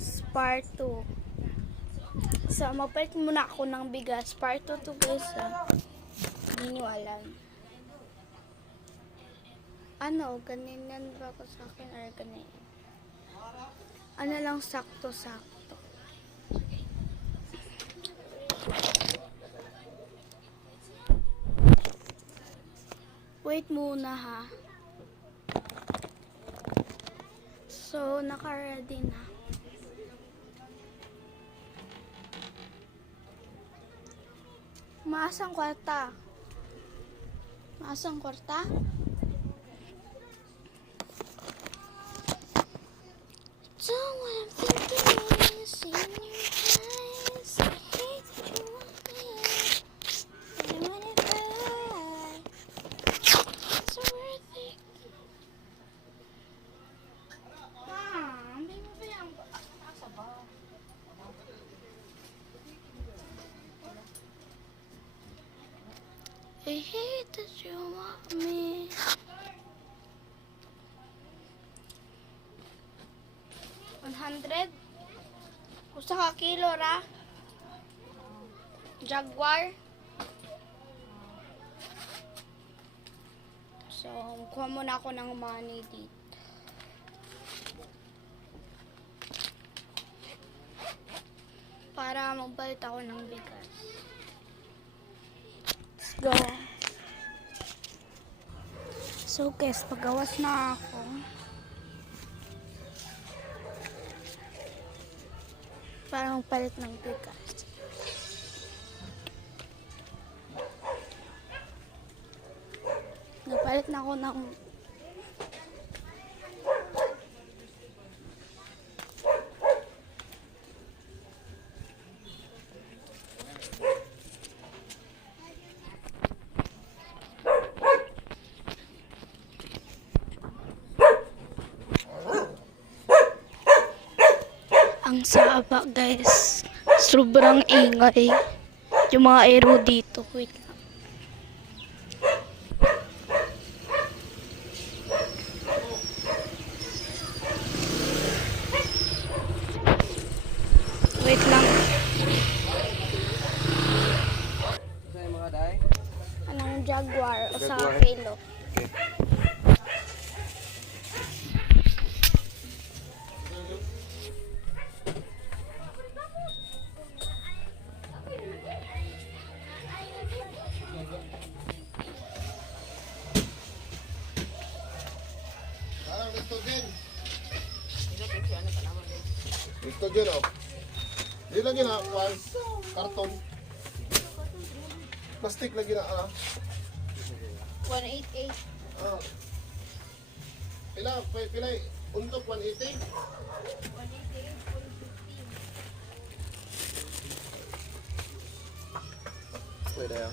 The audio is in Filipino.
guys, part 2. So, magpalit muna ako ng bigas. Part 2 to guys, Niniwalan. Ano, ganyan ba ako sa akin or ganyan? Ano lang, sakto-sakto. Wait muna ha. So, naka-ready na. Maasang kwarta? Maasang kwarta? So what I'm thinking is in your eyes, I hate that you want me, and I want it back. It's worth it. Hindi mo ba yan? I hate that you want me. $100? Usa ka kilo ra? Jaguar? So, kuha muna ako ng money dito. Para magbalit ako ng bigas. Let's go. So guys, pagawas na ako. Para magpalit ng bigas. Nagpalit na ako ng ang saba guys. Sobrang ingay. Yung mga aero dito. Wait lang. Wait lang. Anong Jaguar o sa kilo? Okay. Ito dyan o. Di lagi na, karton. Plastic lagi na, 188. Pilay, untuk 180. 188. Pwede yan.